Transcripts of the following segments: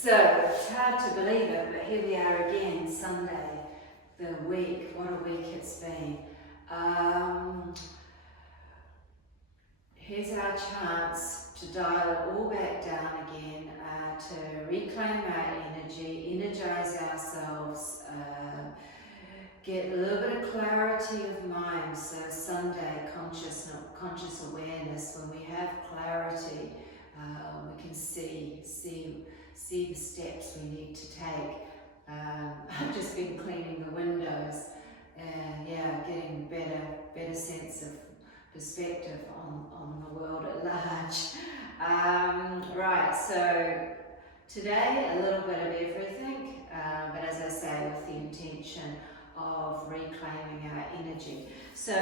So it's hard to believe it, but here we are again, Sunday, the week. What a week it's been. Here's our chance to dial it all back down again, to reclaim our energy, energize ourselves, get a little bit of clarity of mind. So Sunday, conscious awareness. When we have clarity, we can see the steps we need to take. I've just been cleaning the windows, and getting better sense of perspective on the world at large. Right, so today a little bit of everything, but as I say, with the intention of reclaiming our energy. So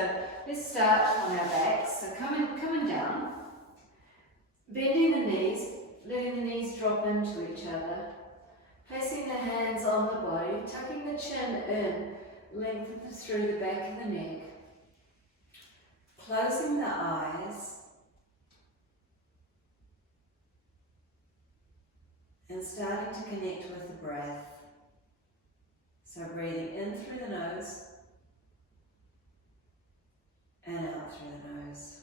let's start on our backs. So coming down, bending the knees, letting the knees drop into each other, placing the hands on the body, tucking the chin in, lengthen through the back of the neck, closing the eyes, and starting to connect with the breath. So breathing in through the nose and out through the nose.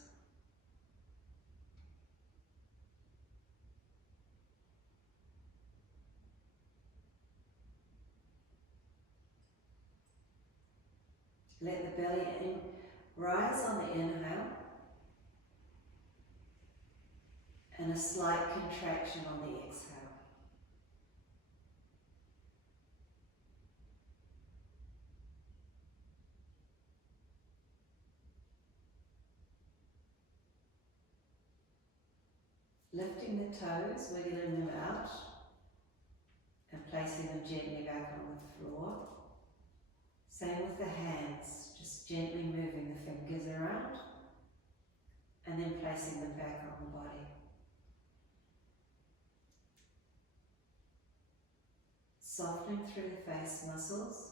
Let the belly rise on the inhale and a slight contraction on the exhale. Lifting the toes, wiggling them out and placing them gently back on the floor. Same with the hands, just gently moving the fingers around and then placing them back on the body. Softening through the face muscles.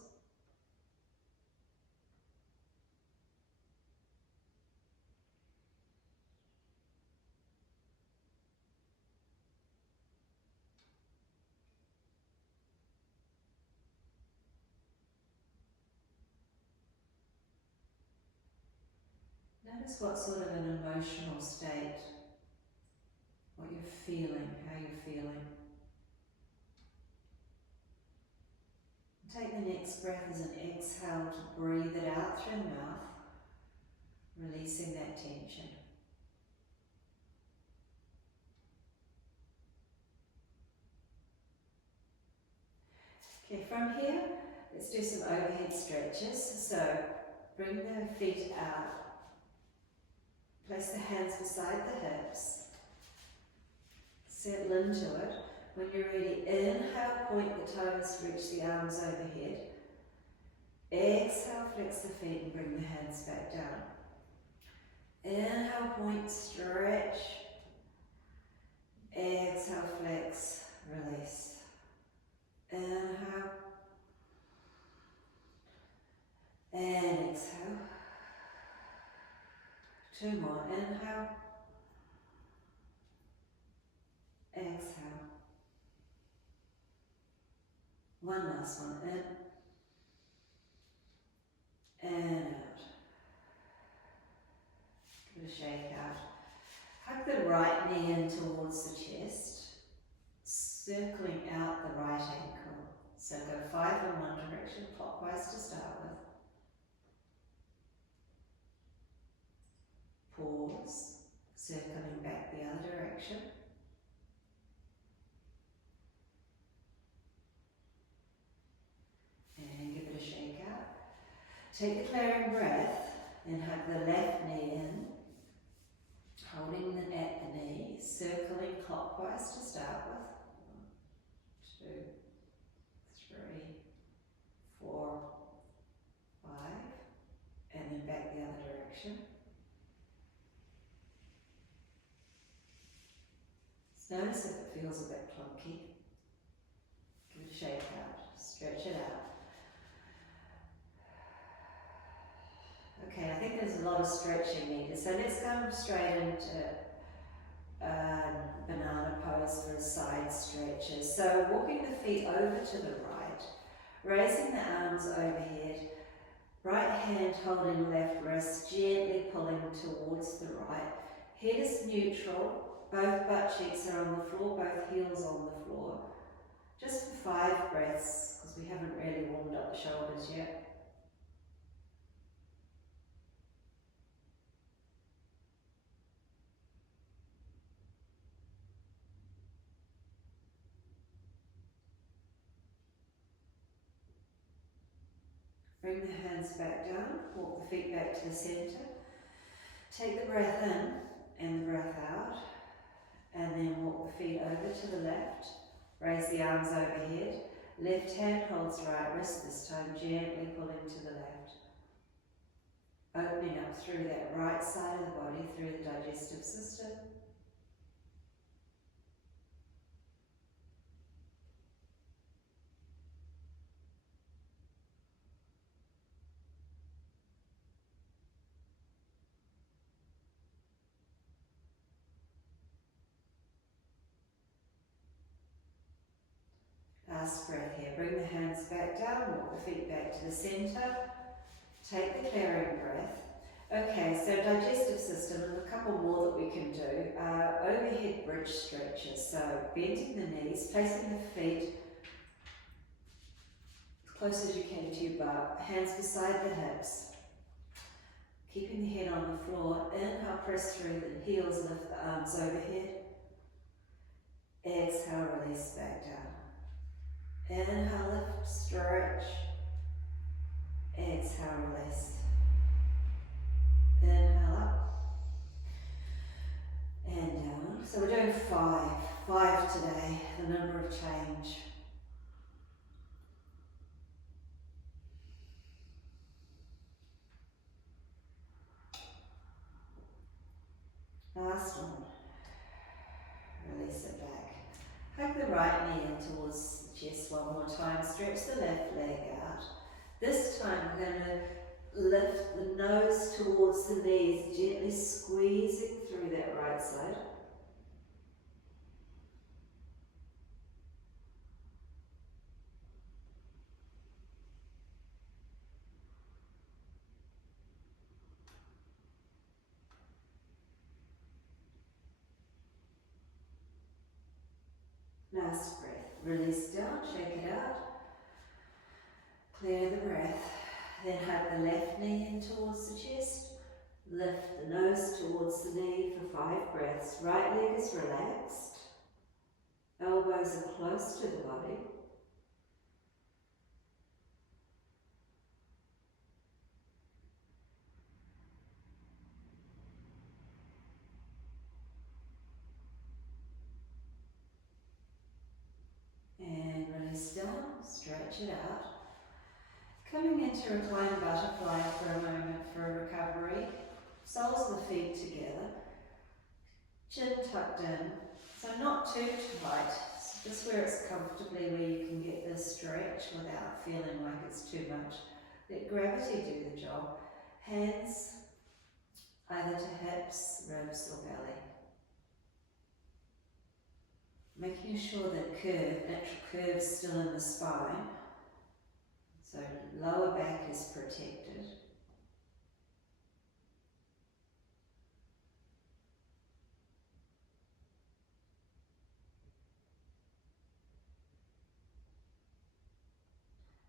Notice what sort of an emotional state, what you're feeling, how you're feeling. Take the next breath as an exhale to breathe it out through the mouth, releasing that tension. Okay, from here, let's do some overhead stretches. So bring the feet out. Place the hands beside the hips. Settle into it. When you're ready, inhale, point the toes, reach the arms overhead. Exhale, flex the feet and bring the hands back down. Inhale, point, stretch. Exhale, flex, release. Inhale. And exhale. Two more. Inhale. Exhale. One last one. In. And out. Give it a shake out. Hug the right knee in towards the chest, circling out the right ankle. So go 5 in one direction, clockwise to start with. Pause, circling back the other direction. And give it a shake out. Take the clearing breath and hug the left knee in, holding at the knee, circling clockwise to start with. 1, 2, 3, 4, 5, and then back the other direction. Notice if it feels a bit clunky. Give it a shake out, stretch it out. Okay, I think there's a lot of stretching needed, so let's go straight into banana pose for a side stretch. stretches. So walking the feet over to the right, raising the arms overhead, right hand holding left wrist, gently pulling towards the right. Head is neutral, both butt cheeks are on the floor, both heels on the floor. Just for 5 breaths, because we haven't really warmed up the shoulders yet. Bring the hands back down, walk the feet back to the centre. Take the breath in and the breath out, and then walk the feet over to the left. Raise the arms overhead. Left hand holds right wrist, this time gently pulling to the left. Opening up through that right side of the body, through the digestive system. Last breath here. Bring the hands back down, walk the feet back to the centre. Take the clearing breath. Okay, so digestive system, and a couple more that we can do are overhead bridge stretches. So bending the knees, placing the feet as close as you can to your butt, hands beside the hips. Keeping the head on the floor. Inhale, press through the heels, lift the arms overhead. Exhale, release back down. Inhale, lift, stretch. Exhale, release. Inhale up and down. So we're doing 5 today, the number of change. Last one. Release it back. Hug the right knee in towards the chest one more time. Stretch the left leg out. This time we're going to lift the nose towards the knees, gently squeezing through that right side. Last breath. Release down, shake it out. Clear the breath. Then hug the left knee in towards the chest. Lift the nose towards the knee for 5 breaths. Right leg is relaxed. Elbows are close to the body. And release down, stretch it out. Coming into reclined butterfly for a moment for a recovery. Soles of the feet together. Chin tucked in. So not too tight, just where it's comfortably, where you can get this stretch without feeling like it's too much. Let gravity do the job. Hands either to hips, ribs or belly. Making sure that natural curve is still in the spine. So lower back is protected.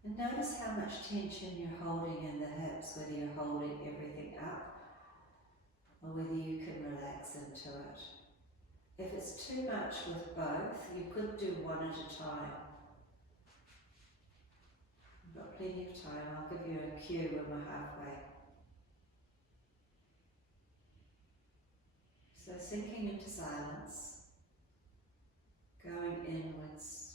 And notice how much tension you're holding in the hips, whether you're holding everything up or whether you can relax into it. If it's too much with both, you could do one at a time. We've got plenty of time. I'll give you a cue when we're halfway. So sinking into silence, going inwards.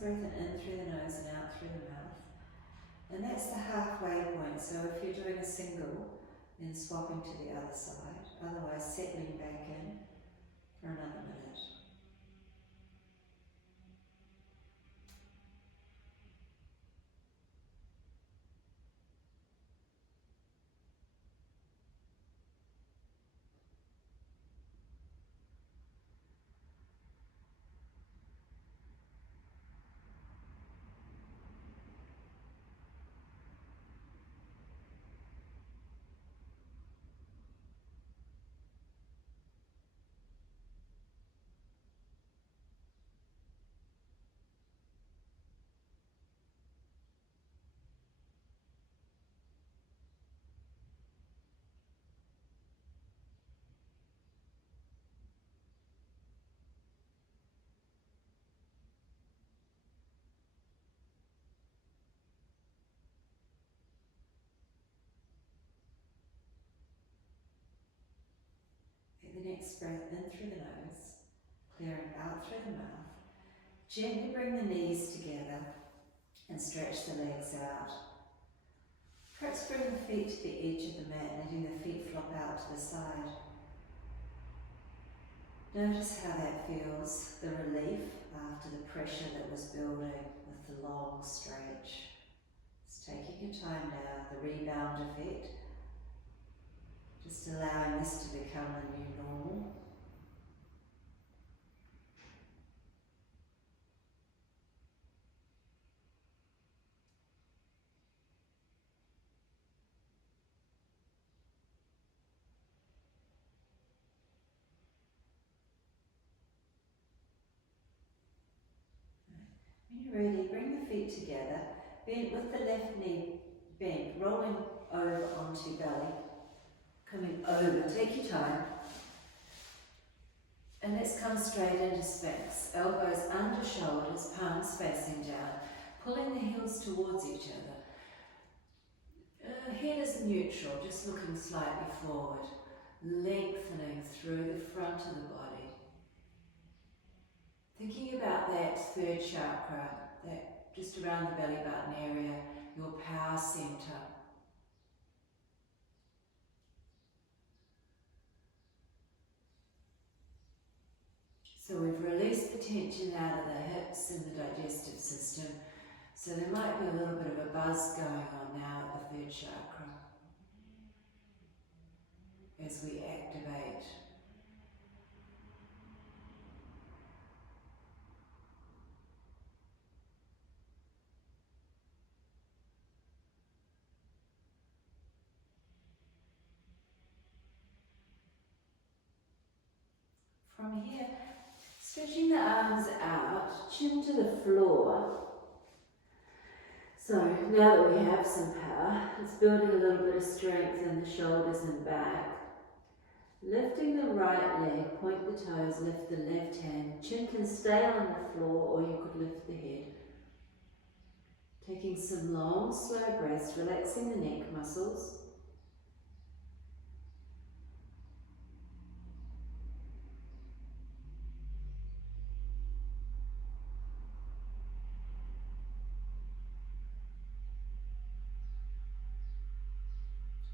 breath in through the nose and out through the mouth. And that's the halfway point, so if you're doing a single, then swapping to the other side, otherwise settling back in for another minute. Take the next breath in through the nose, clearing out through the mouth. Gently bring the knees together and stretch the legs out. Perhaps bring the feet to the edge of the mat, letting the feet flop out to the side. Notice how that feels, the relief after the pressure that was building with the long stretch. Just taking your time now, the rebound effect. Just allowing this to become the new normal. When you're ready, bring the feet together, bend with the left knee bent, rolling over onto belly, coming over, take your time. And let's come straight into Sphinx, elbows under shoulders, palms facing down, pulling the heels towards each other. Head is neutral, just looking slightly forward, lengthening through the front of the body. Thinking about that third chakra, that just around the belly button area, your power center. So we've released the tension out of the hips and the digestive system. So there might be a little bit of a buzz going on now at the third chakra as we activate. From here, stretching the arms out, chin to the floor. So now that we have some power, it's building a little bit of strength in the shoulders and back. Lifting the right leg, point the toes, lift the left hand. Chin can stay on the floor or you could lift the head. Taking some long, slow breaths, relaxing the neck muscles.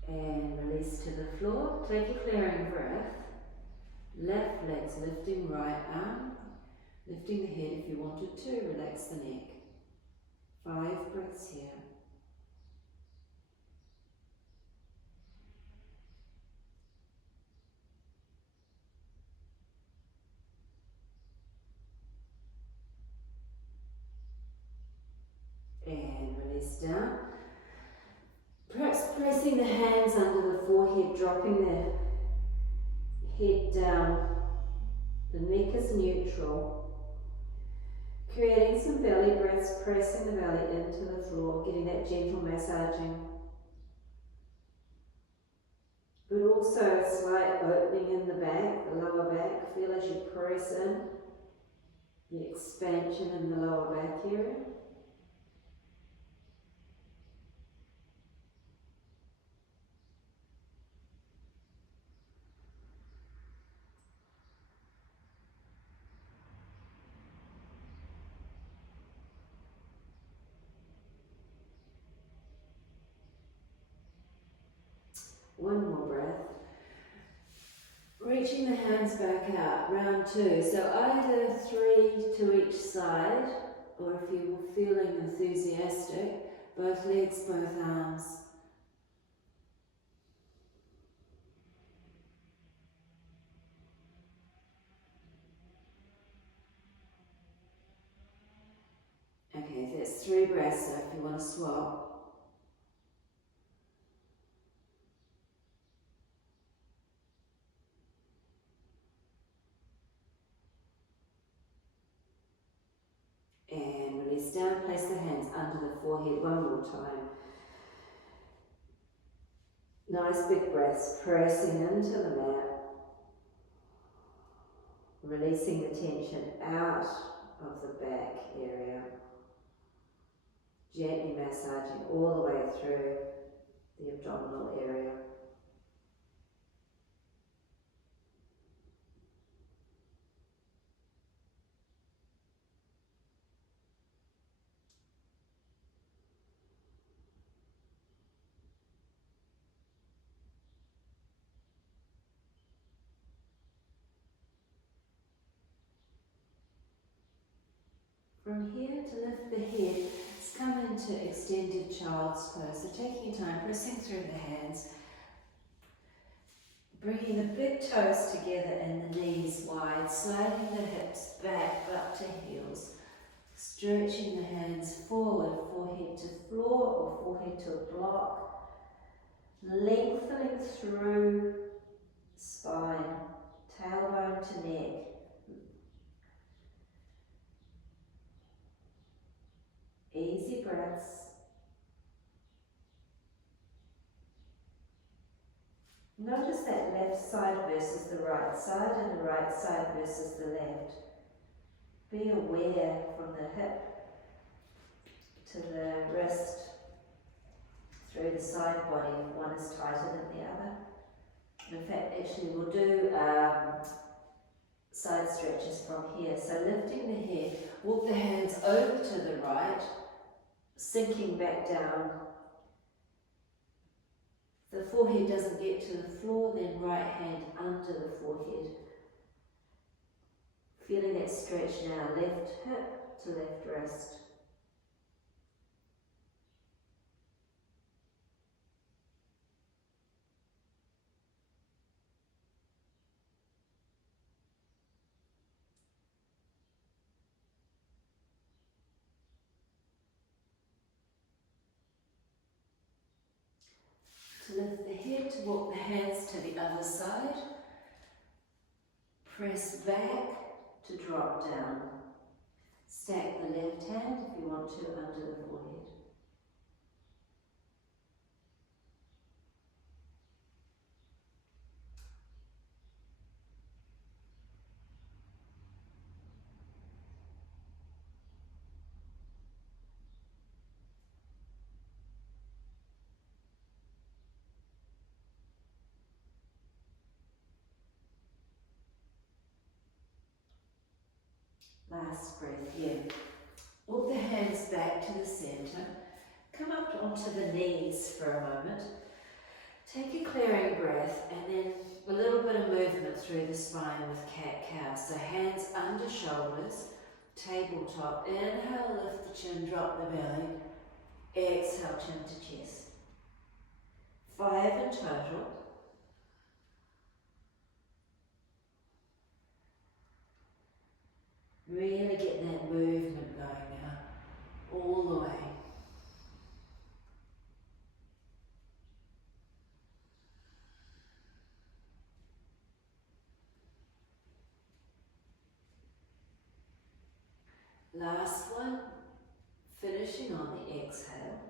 And release to the floor. Take a clearing breath. Left leg's lifting, right arm. Lifting the head if you wanted to. Relax the neck. 5 breaths here. And release down. Perhaps placing the hands under the forehead, dropping the head down. The neck is neutral. Creating some belly breaths, pressing the belly into the floor, getting that gentle massaging. But also a slight opening in the back, the lower back. Feel as you press in, the expansion in the lower back area. One more breath. Reaching the hands back out, round two. So either 3 to each side, or if you were feeling enthusiastic, both legs, both arms. Okay, that's 3 breaths, so if you want to swap. And release down, place the hands under the forehead one more time. Nice big breaths, pressing into the mat. Releasing the tension out of the back area. Gently massaging all the way through the abdominal area. From here, to lift the head, let's come into extended child's pose. So taking your time, pressing through the hands, bringing the big toes together and the knees wide, sliding the hips back up to heels, stretching the hands forward, forehead to floor or forehead to a block, lengthening through spine, tailbone to neck. Easy breaths. Notice that left side versus the right side and the right side versus the left. Be aware from the hip to the wrist, through the side body, if one is tighter than the other. In fact, actually we'll do side stretches from here. So lifting the head, walk the hands over to the right, sinking back down. The forehead doesn't get to the floor, then right hand under the forehead. Feeling that stretch now, left hip to left wrist. To lift the head, to walk the hands to the other side. Press back to drop down. Stack the left hand if you want to under the forehead. Last breath here. Walk the hands back to the center. Come up onto the knees for a moment. Take a clearing breath and then a little bit of movement through the spine with cat-cow. So hands under shoulders, tabletop. Inhale, lift the chin, drop the belly. Exhale, chin to chest. 5 in total. Really get that movement going now, all the way. Last one, finishing on the exhale.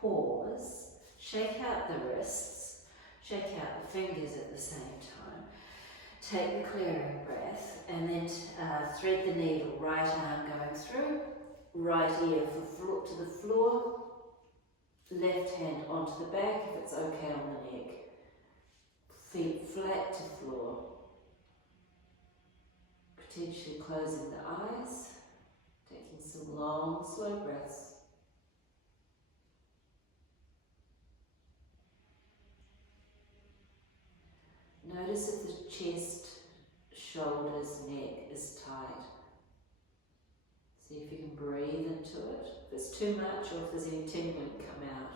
Pause, shake out the wrists, shake out the fingers at the same time. Take the clearing breath and then thread the needle, right arm going through, right ear to the floor, left hand onto the back if it's okay on the neck. Feet flat to floor. Potentially closing the eyes, taking some long, slow breaths. chest, shoulders, neck is tight. See if you can breathe into it. If it's too much or if there's any tingling, come out.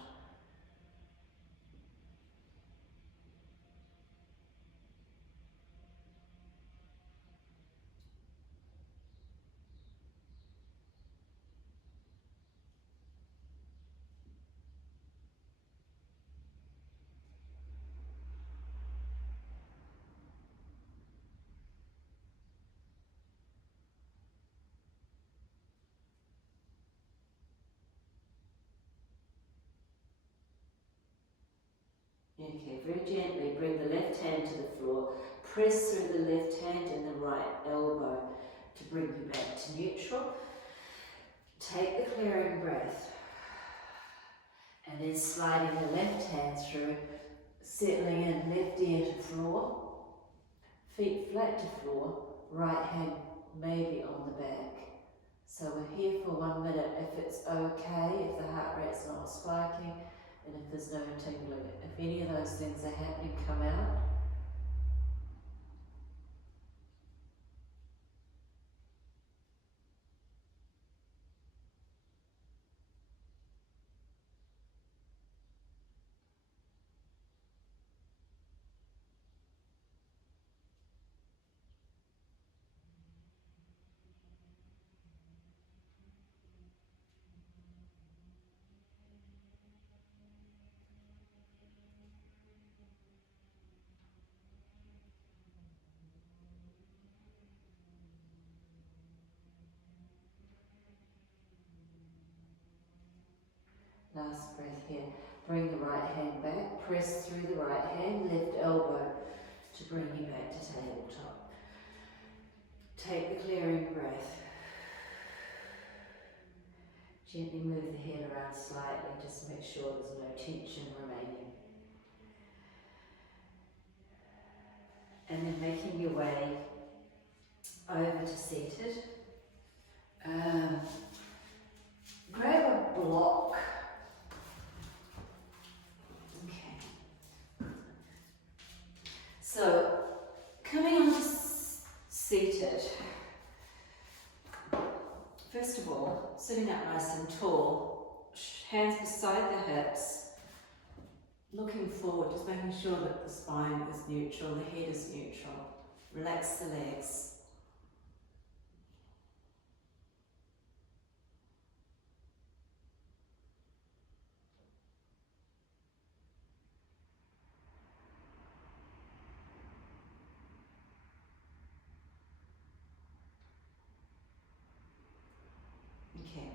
Okay, very gently bring the left hand to the floor, press through the left hand and the right elbow to bring you back to neutral. Take the clearing breath and then sliding the left hand through, settling in left ear to floor, feet flat to floor, right hand maybe on the back. So we're here for 1 minute if it's okay, if the heart rate's not spiking, and if there's no tingling. If any of those things are happening, come out. Last breath here. Bring the right hand back, press through the right hand, left elbow to bring you back to tabletop. Take the clearing breath. Gently move the head around slightly, just make sure there's no tension remaining. And then making your way over to seated. Grab a block. Okay. So, coming on to seated. First of all, sitting up nice and tall, hands beside the hips, looking forward, just making sure that the spine is neutral, the head is neutral. Relax the legs. Okay,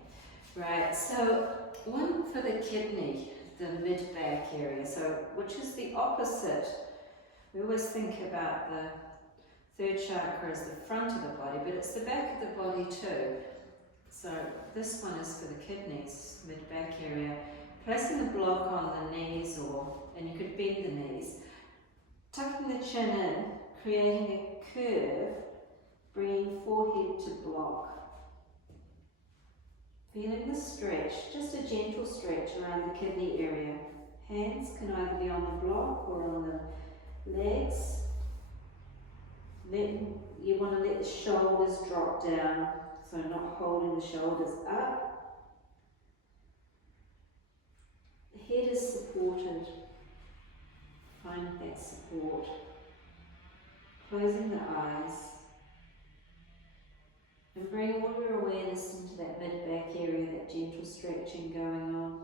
right, so one for the kidney, the mid-back area, so which is the opposite. We always think about the third chakra as the front of the body, but it's the back of the body too. So this one is for the kidneys, mid-back area. Placing a block on the knees, and you could bend the knees. Tucking the chin in, creating a curve, bringing forehead to block. Feeling the stretch, just a gentle stretch around the kidney area. Hands can either be on the block or on the legs. You want to let the shoulders drop down, so not holding the shoulders up. The head is supported. Find that support. Closing the eyes. And bring all your awareness into that mid-back area, that gentle stretching going on.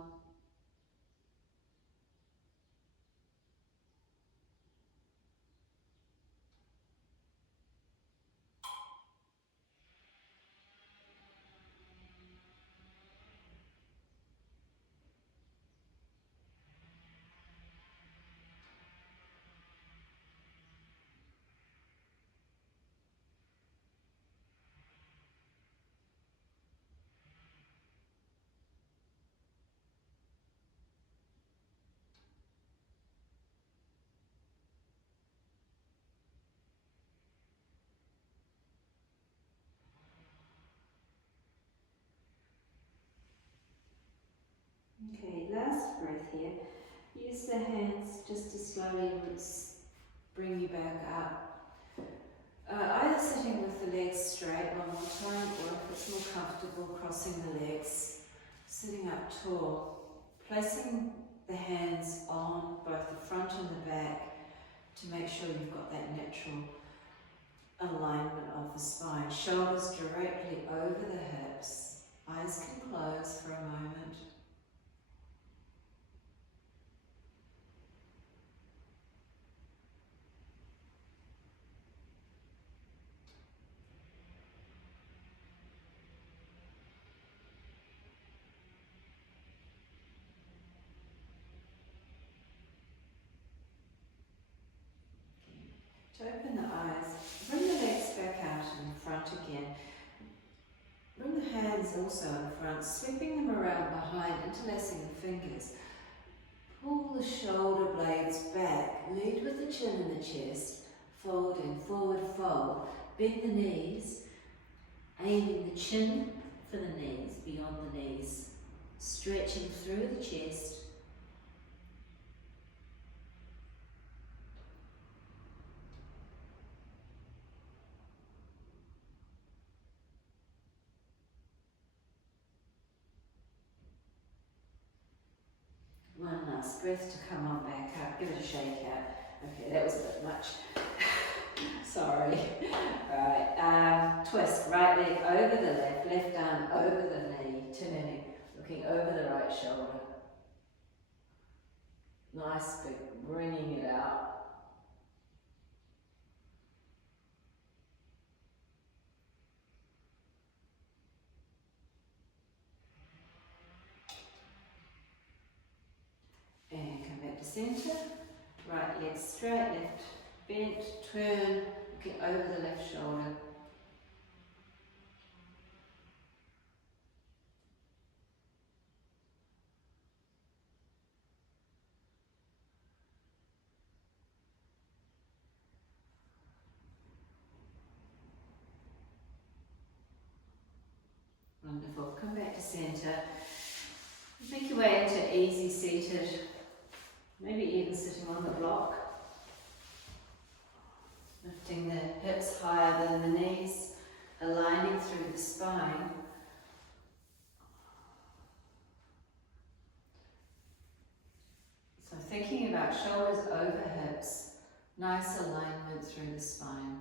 Okay, last breath here. Use the hands just to slowly bring you back up. Either sitting with the legs straight one more time, or if it's more comfortable, crossing the legs, sitting up tall, placing the hands on both the front and the back to make sure you've got that natural alignment of the spine. Shoulders directly over the hips, eyes can close for a moment. To open the eyes, bring the legs back out in front again. Bring the hands also in front, sweeping them around behind, interlacing the fingers. Pull the shoulder blades back, lead with the chin in the chest, fold in, forward fold. Bend the knees, aiming the chin for the knees, beyond the knees. Stretching through the chest. One last breath to come on back up. Give it a shake out. Okay, that was a bit much. Sorry. Alright, twist. Right leg over the left, left arm over the knee, turning, looking over the right shoulder. Nice big, bringing it out. And come back to centre. Right leg straight, left bent, turn, looking over the left shoulder. Wonderful. Come back to centre. Make your way into easy seated, maybe even sitting on the block. Lifting the hips higher than the knees, aligning through the spine. So thinking about shoulders over hips, nice alignment through the spine.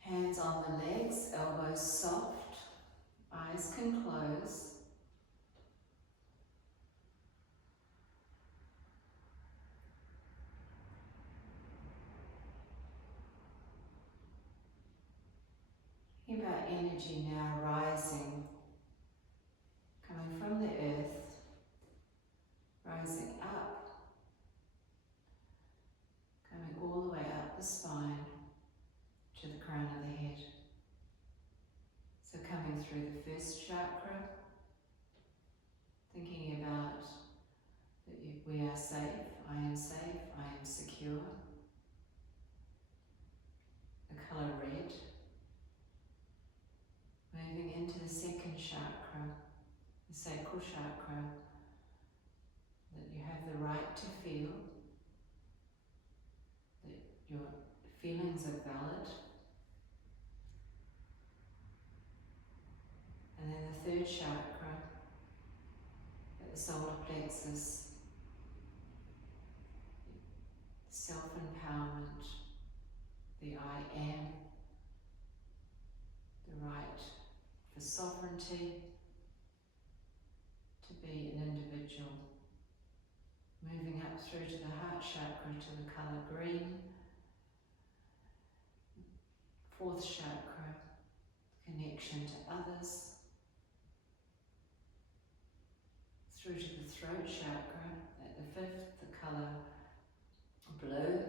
Hands on the legs, elbows soft, eyes can close. Think about energy now rising, coming from the earth, rising up, coming all the way up the spine to the crown of the head. So coming through the first chakra, thinking about that we are safe, I am secure. The colour red. Moving into the second chakra, the sacral chakra, that you have the right to feel, that your feelings are valid. And then the third chakra, at the solar plexus, self-empowerment, the I am, the right for sovereignty, to be an individual. Moving up through to the heart chakra, to the colour green. Fourth chakra, connection to others. Through to the throat chakra, at the fifth, the colour blue,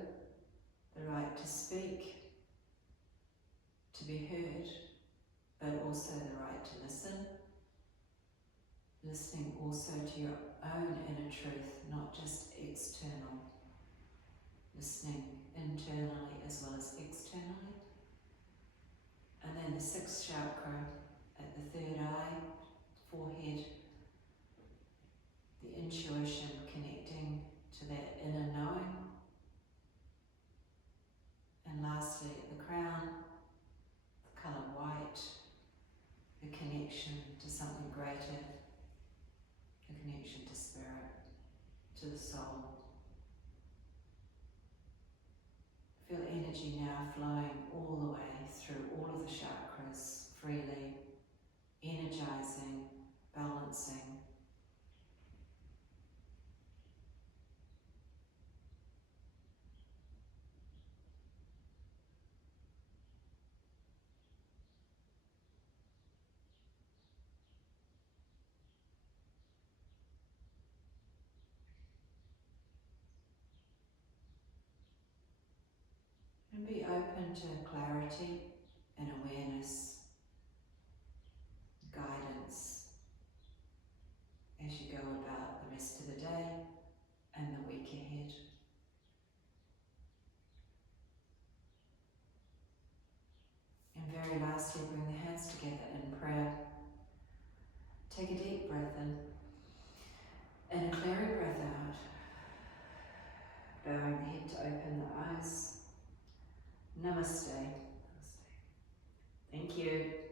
the right to speak, to be heard, but also the right to listen. Listening also to your own inner truth, not just external. Listening internally as well as externally. And then the sixth chakra at the third eye, forehead, the intuition, connecting to that inner knowing. And connection to something greater, a connection to spirit, to the soul. Feel energy now flowing all the way through all of the chakras freely, energizing, balancing. And be open to clarity and awareness, guidance as you go about the rest of the day and the week ahead. And very lastly, bring the hands together in prayer. Take a deep breath in and a clearing breath out. Bowing the head to open the eyes. Namaste. Thank you.